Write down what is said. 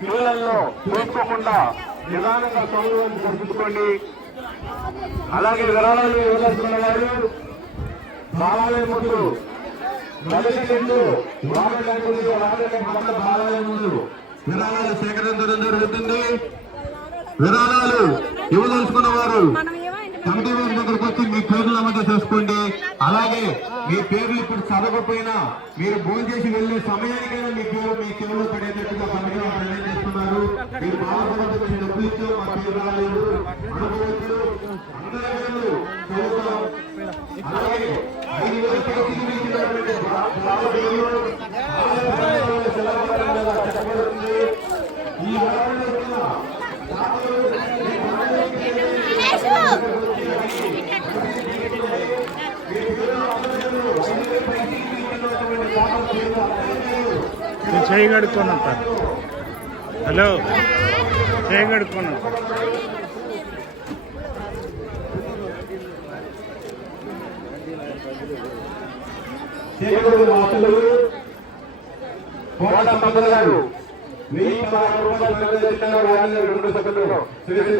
పిల్లల్లో చూసుకోకుండా నిదానంగా సౌందర్యం జరుపుకోండి. అలాగే విరాళాలు ఇవ్వాల్సిన వారు బాలాలయ ముందు బాలాలయ ముందు విరాళాలు సేకరించడం జరుగుతుంది. విరాళాలు ఇవ్వదలుచుకున్న వారు కమిటీ వారి దగ్గరకు వచ్చి మీ పేర్లు నమోదు చేసుకోండి. అలాగే మీ పేర్లు ఇప్పుడు చదవకపోయినా మీరు భోజనం చేసి వెళ్లే సమయానికైనా మీ పేరు మీ చెవులో పడేటట్టుగా కమిటీ వారు నిర్ణయం చేస్తున్నారు. మీరు బాధపడకపోతే డబ్బులు ఇచ్చాం, మా పేరు రాలేదు అనుకోవచ్చు. అందరూ చదువుతాం. అలాగే 5,000 కేజీలు ఇచ్చినటువంటి చెప్పబడుతుంది. ఈ ఆధారంలో చేయగడుకున్నా హలో చేయగడుకున్నా గారు 1,000 రూపాయలు చెల్లించారు. 2 సెకండ్లు శ్రీ శ్రీ